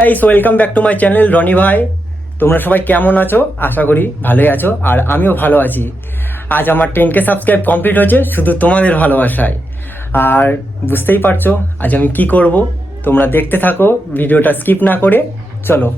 Guys welcome back to my channel Roni ভাই। তোমরা সবাই কেমন আছো? আশা করি ভালোই আছো, আর আমিও ভালো আছি। আজ আমার 10K সাবস্ক্রাইব কমপ্লিট হয়েছে শুধু তোমাদের ভালোবাসায়। আর বুঝতেই পারছো আজ আমি কি করব, তোমরা দেখতে থাকো ভিডিওটা স্কিপ না করে। চলো।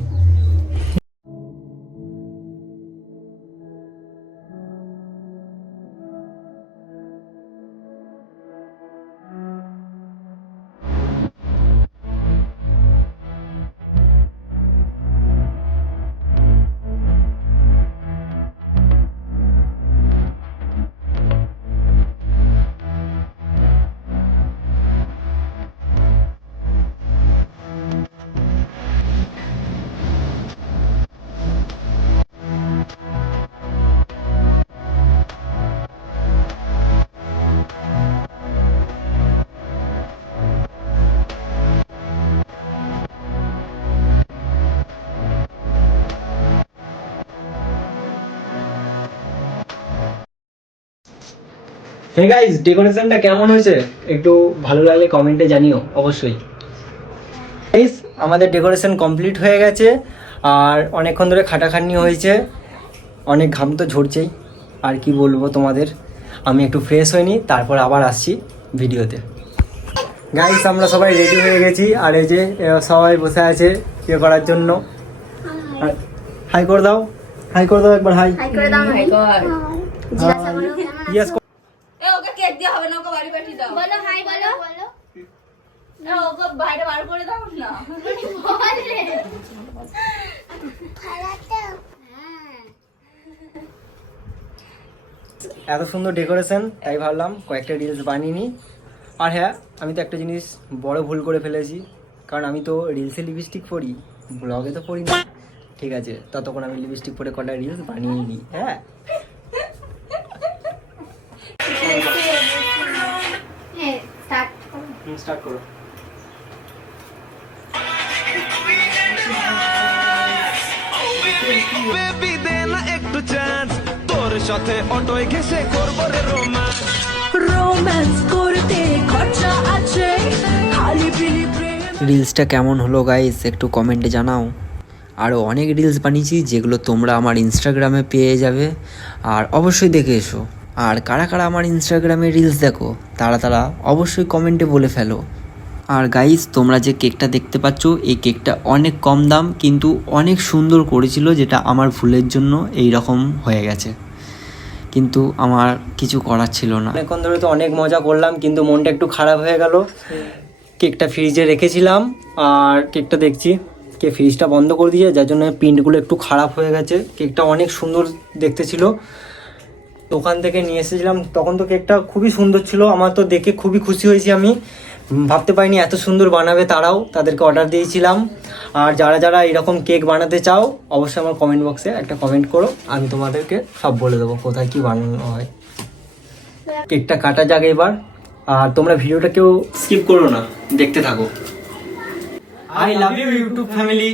হে গাইস, ডেকোরেশনটা কেমন হয়েছে একটু ভালো লাগলে কমেন্টে জানিও অবশ্যই। গাইস আমাদের ডেকোরেশন কমপ্লিট হয়ে গেছে, আর অনেকক্ষণ ধরে খাটাখাটনি হয়েছে, অনেক ঘাম তো ঝরছেই। আর কি বলবো তোমাদের, আমি একটু ফ্রেশ হইনি, তারপর আবার আসছি ভিডিওতে। গাইস আমরা সবাই রেডি হয়ে গেছি, আর এই যে সবাই বসে আছে ইয়ে করার জন্য। হাই করে দাও, হাই করে দাও একবার, হাই করে দাও, হাই কর। ইয়েস। ওকে কেক দেওয়া হবে না, ওকে বাড়ি পাঠিয়ে দাও। বলো হাই বলো। না ওকে বাইরে বার করে দাও না। এত সুন্দর ডেকোরেশন, তাই ভাবলাম কয়েকটা রিলস বানিয়ে নিই। আর হ্যাঁ, আমি তো একটা জিনিস বড় ভুল করে ফেলেছি, কারণ আমি তো রিলসে লিপস্টিক পরি, ব্লগে তো পরি না। ঠিক আছে, ততক্ষণ আমি লিপস্টিক পরে কটা রিলস বানিয়ে নিই। হ্যাঁ স্টার্ট করো। বেবি দে না একটু চান্স, তোর সাথে অটোয় ঘেসে করবো রে রোম্যান্স করতে খরচা আছে খালি পিলি প্রেম। রিলসটা কেমন হলো গাইস একটু কমেন্টে জানাও। আরও অনেক রিলস বানিয়েছি যেগুলো তোমরা আমার ইনস্টাগ্রামে পেয়ে যাবে, আর অবশ্যই দেখে এসো। আর কারা কারা আমার ইনস্টাগ্রামে রিলস দেখো তারা অবশ্যই কমেন্টে বলে ফেলো। আর গাইস তোমরা যে কেকটা দেখতে পাচ্ছ, এই কেকটা অনেক কম দাম কিন্তু অনেক সুন্দর করেছিল, যেটা আমার ভুলের জন্য এই রকম হয়ে গেছে, কিন্তু আমার কিছু করার ছিল না। অনেকক্ষণ ধরে তো অনেক মজা করলাম, কিন্তু মনটা একটু খারাপ হয়ে গেল। কেকটা ফ্রিজে রেখেছিলাম, আর কেকটা দেখছি কে ফ্রিজটা বন্ধ করে দিয়েছে, যার জন্য প্রিন্টগুলো একটু খারাপ হয়ে গেছে। কেকটা অনেক সুন্দর দেখতে ছিল, দোকান থেকে নিয়ে এসেছিলাম তখন তো কেকটা খুবই সুন্দর ছিল। আমার তো দেখে খুবই খুশি হয়েছি, আমি ভাবতে পারিনি এত সুন্দর বানাবে। তাদেরকে অর্ডার দিয়েছিলাম। আর যারা যারা এরকম কেক বানাতে চাও অবশ্যই আমার কমেন্ট বক্সে একটা কমেন্ট করো, আমি তোমাদেরকে সব বলে দেবো কোথায় কি বানানো হয়। কেকটা কাটা যাক এবার, আর তোমরা ভিডিওটা কেউ স্কিপ করো না, দেখতে থাকো। I love you YouTube family.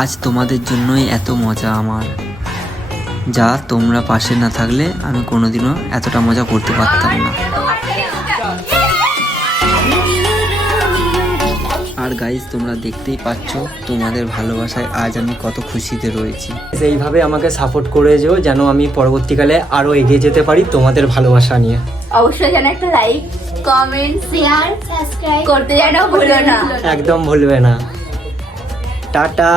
আজ তোমাদের জন্যই এত মজা আমার, যা তোমরা পাশে না থাকলে আমি কোনোদিনও এতটা মজা করতে পারতাম না। আর গাইজ তোমরা দেখতেই পাচ্ছ তোমাদের ভালোবাসায় আজ আমি কত খুশিতে রয়েছি। এইভাবে আমাকে সাপোর্ট করে যেও, যেন আমি পরবর্তীকালে আরো এগিয়ে যেতে পারি তোমাদের ভালোবাসা নিয়ে। অবশ্যই যেন একটা লাইক, কমেন্ট, শেয়ার, সাবস্ক্রাইব করতে যেন ভুলো না। একদম ভুলবে না। টাটা।